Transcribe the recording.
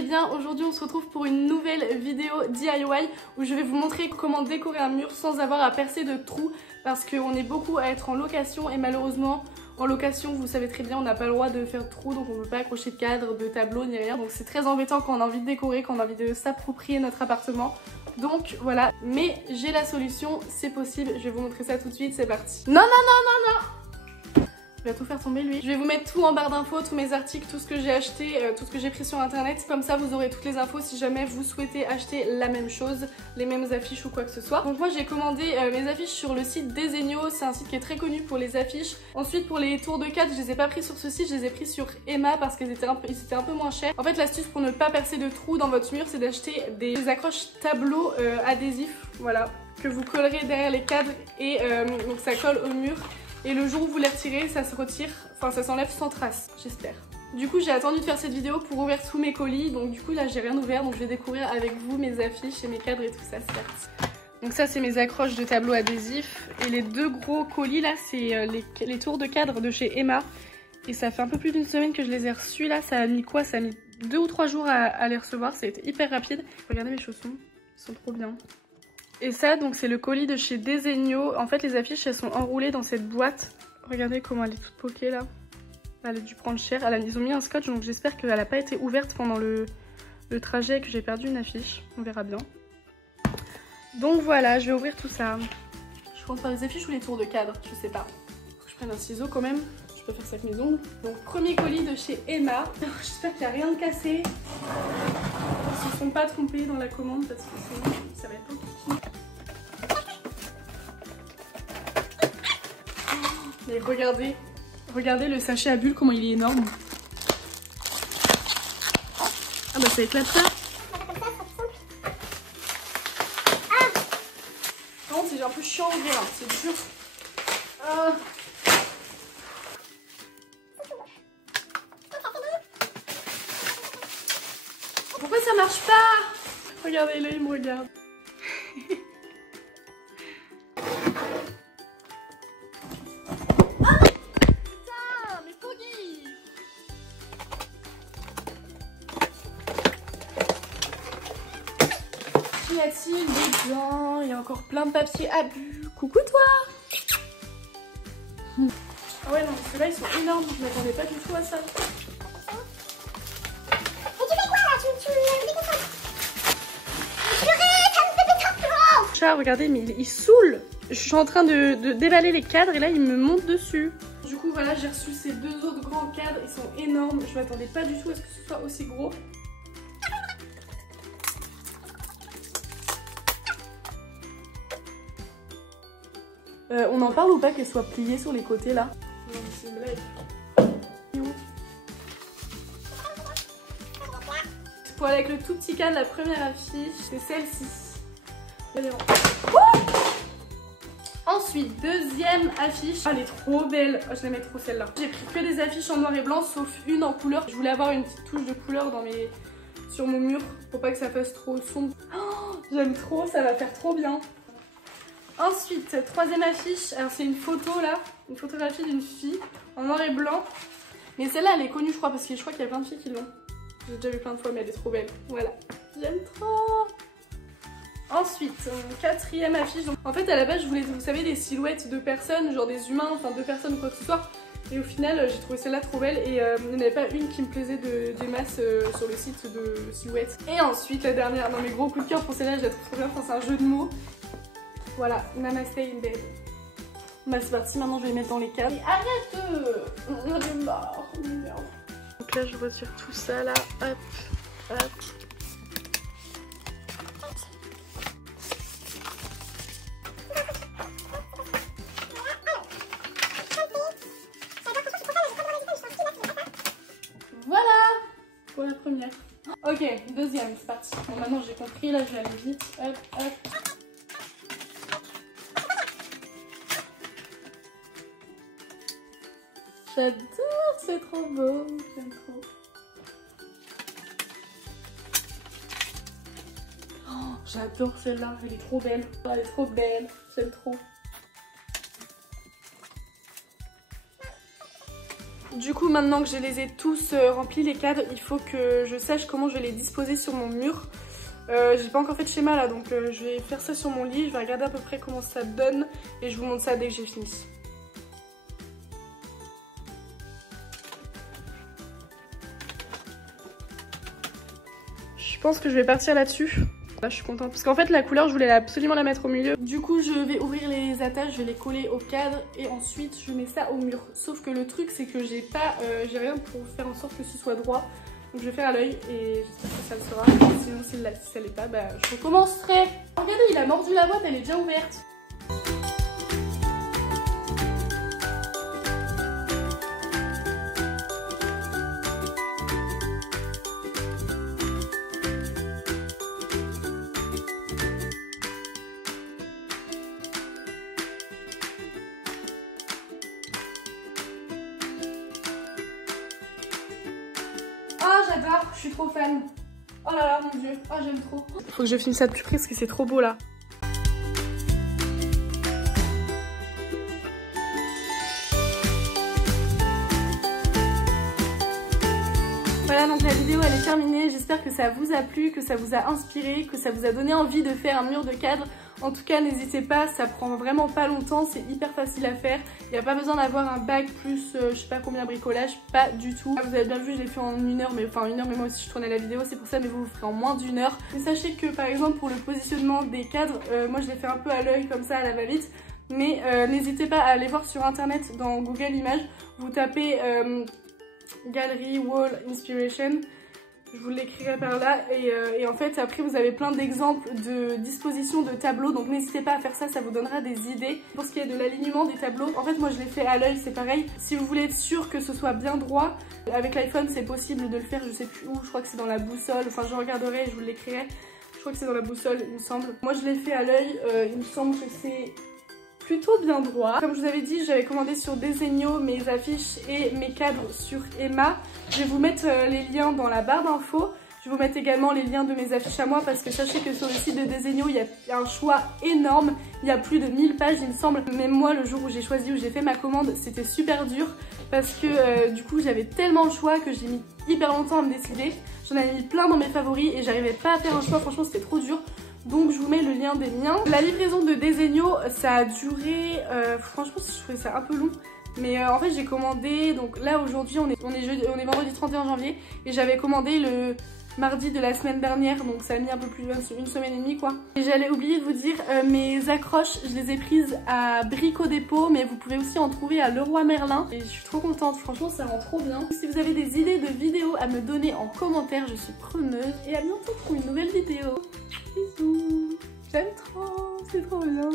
allez bien. Aujourd'hui on se retrouve pour une nouvelle vidéo DIY où je vais vous montrer comment décorer un mur sans avoir à percer de trous, parce qu'on est beaucoup à être en location et malheureusement en location vous savez très bien on n'a pas le droit de faire de trous, donc on ne peut pas accrocher de cadre, de tableau ni rien, donc c'est très embêtant quand on a envie de décorer, quand on a envie de s'approprier notre appartement. Donc voilà, mais j'ai la solution, c'est possible, je vais vous montrer ça tout de suite, c'est parti. Non non non non non, il va tout faire tomber lui. Je vais vous mettre tout en barre d'infos, tous mes articles, tout ce que j'ai acheté, tout ce que j'ai pris sur internet. Comme ça vous aurez toutes les infos si jamais vous souhaitez acheter la même chose, les mêmes affiches ou quoi que ce soit. Donc moi j'ai commandé mes affiches sur le site Desenio, c'est un site qui est très connu pour les affiches. Ensuite pour les tours de cadre, je les ai pas pris sur ce site, je les ai pris sur Emma parce qu'ils étaient un peu moins chers. En fait l'astuce pour ne pas percer de trous dans votre mur, c'est d'acheter des accroches tableaux adhésifs, voilà, que vous collerez derrière les cadres et donc ça colle au mur. Et le jour où vous les retirez, ça se retire, enfin ça s'enlève sans trace, j'espère. Du coup j'ai attendu de faire cette vidéo pour ouvrir tous mes colis, donc du coup là j'ai rien ouvert, donc je vais découvrir avec vous mes affiches et mes cadres et tout ça, c'est parti. Donc ça c'est mes accroches de tableaux adhésifs, et les deux gros colis là c'est les tours de cadre de chez Emma. Et ça fait un peu plus d'une semaine que je les ai reçus là, ça a mis quoi? Ça a mis 2 ou 3 jours à les recevoir, ça a été hyper rapide. Regardez mes chaussons, ils sont trop bien. Et ça, donc c'est le colis de chez Desenio. En fait, les affiches, elles sont enroulées dans cette boîte. Regardez comment elle est toute poquée là. Elle a dû prendre cher. Ils ont mis un scotch, donc j'espère qu'elle n'a pas été ouverte pendant le trajet et que j'ai perdu une affiche. On verra bien. Donc voilà, je vais ouvrir tout ça. Je commence par les affiches ou les tours de cadre, je sais pas. Faut que je prenne un ciseau quand même. Je peux faire ça avec mes ongles. Donc premier colis de chez Emma. J'espère qu'il n'y a rien de cassé. Ils ne se sont pas trompés dans la commande parce que sinon ça va être compliqué. Mais regardez le sachet à bulles, comment il est énorme. Ah bah ça éclate ça. Non, c'est un peu chiant à ouvrir, hein, c'est dur. Pourquoi ça marche pas? Regardez, là il me regarde. Y a-t-il dedans? Il y a encore plein de papier à bulles. Coucou toi! Ah ouais non mais ceux-là ils sont énormes, je m'attendais pas du tout à ça. Mais tu fais quoi là? Tu déconcentres. Purée, ça me fait péter trop! Chat, regardez, mais il saoule! Je suis en train de déballer les cadres et là il me monte dessus. Du coup voilà, j'ai reçu ces deux autres grands cadres, ils sont énormes. Je m'attendais pas du tout à ce que ce soit aussi gros. On en parle ou pas qu'elle soit pliée sur les côtés là? Non, c'est une blague. Pour aller avec le tout petit cadre, la première affiche, c'est celle-ci. Ensuite, deuxième affiche. Ah, elle est trop belle. Oh, je l'aimais trop celle-là. J'ai pris que des affiches en noir et blanc, sauf une en couleur. Je voulais avoir une petite touche de couleur sur mon mur pour pas que ça fasse trop sombre. Oh, j'aime trop, ça va faire trop bien. Ensuite, troisième affiche, alors c'est une photo là, une photographie d'une fille en noir et blanc. Mais celle-là elle est connue je crois parce que je crois qu'il y a plein de filles qui l'ont. J'ai déjà vu plein de fois mais elle est trop belle. Voilà, j'aime trop. Ensuite, quatrième affiche. Donc, en fait à la base je voulais, vous savez, des silhouettes de personnes, genre des humains, enfin de personnes ou quoi que ce soit. Et au final j'ai trouvé celle-là trop belle et il n'y en avait pas une qui me plaisait des masses sur le site de silhouettes. Et ensuite la dernière, non mais gros coup de cœur pour celle-là, je la trouve trop bien, enfin, c'est un jeu de mots. Voilà, Namaste in bed. Bah c'est parti, maintenant je vais les mettre dans les cadres. Et arrête! J'en ai marre, merde. Donc là je retire tout ça là, hop, hop. Voilà pour la première. Ok, deuxième, c'est parti. Bon maintenant j'ai compris, là je vais aller vite, hop, hop. J'adore, c'est trop beau, j'aime trop. Oh, j'adore celle-là, elle est trop belle. Oh, elle est trop belle, j'aime trop. Du coup maintenant que je les ai tous remplis les cadres, il faut que je sache comment je vais les disposer sur mon mur. J'ai pas encore fait de schéma là, donc je vais faire ça sur mon lit, je vais regarder à peu près comment ça donne et je vous montre ça dès que j'ai fini. Je pense que je vais partir là-dessus. Là, je suis contente parce qu'en fait la couleur je voulais absolument la mettre au milieu. Du coup je vais ouvrir les attaches, je vais les coller au cadre et ensuite je mets ça au mur. Sauf que le truc c'est que j'ai rien pour faire en sorte que ce soit droit. Donc je vais faire à l'œil et j'espère que ça le sera. Sinon si ça l'est pas, bah je recommencerai. Regardez, il a mordu la boîte, elle est déjà ouverte. Ah j'adore, je suis trop fan. Oh là là mon dieu, oh j'aime trop. Faut que je filme ça de plus près parce que c'est trop beau là. Voilà, donc la vidéo elle est terminée, j'espère que ça vous a plu, que ça vous a inspiré, que ça vous a donné envie de faire un mur de cadre. En tout cas n'hésitez pas, ça prend vraiment pas longtemps, c'est hyper facile à faire. Il n'y a pas besoin d'avoir un bac plus je sais pas combien bricolage, pas du tout. Vous avez bien vu, je l'ai fait en 1 heure, mais moi aussi je tournais la vidéo, c'est pour ça, mais vous ferez en moins d'1 heure. Mais sachez que par exemple pour le positionnement des cadres, moi je l'ai fait un peu à l'œil comme ça à la va-vite. Mais n'hésitez pas à aller voir sur internet dans Google Images, vous tapez Gallery Wall Inspiration, je vous l'écrirai par là et en fait après vous avez plein d'exemples de disposition de tableaux, donc n'hésitez pas à faire ça, ça vous donnera des idées. Pour ce qui est de l'alignement des tableaux, en fait moi je l'ai fait à l'œil, c'est pareil. Si vous voulez être sûr que ce soit bien droit, avec l'iPhone c'est possible de le faire, je sais plus où, je crois que c'est dans la boussole, enfin je regarderai et je vous l'écrirai. Je crois que c'est dans la boussole il me semble. Moi je l'ai fait à l'œil, il me semble que c'est plutôt bien droit. Comme je vous avais dit, j'avais commandé sur Desenio mes affiches et mes cadres sur Emma. Je vais vous mettre les liens dans la barre d'infos. Je vais vous mettre également les liens de mes affiches à moi parce que sachez que sur le site de Desenio, il y a un choix énorme. Il y a plus de 1000 pages il me semble. Même moi, le jour où j'ai choisi, où j'ai fait ma commande, c'était super dur parce que du coup, j'avais tellement le choix que j'ai mis hyper longtemps à me décider. J'en avais mis plein dans mes favoris et j'arrivais pas à faire un choix. Franchement, c'était trop dur. Donc je vous mets le lien des miens. La livraison de Desenio, ça a duré, franchement je trouvais ça un peu long. Mais en fait j'ai commandé, donc là aujourd'hui on est vendredi 31 janvier. Et j'avais commandé le mardi de la semaine dernière, donc ça a mis un peu plus d'une semaine et demie quoi. Et j'allais oublier de vous dire, mes accroches je les ai prises à Brico Dépôt, mais vous pouvez aussi en trouver à Leroy Merlin. Et je suis trop contente, franchement ça rend trop bien. Si vous avez des idées de vidéos à me donner en commentaire, je suis preneuse. Et à bientôt pour une nouvelle vidéo. Bisous, j'aime trop, c'est trop bien.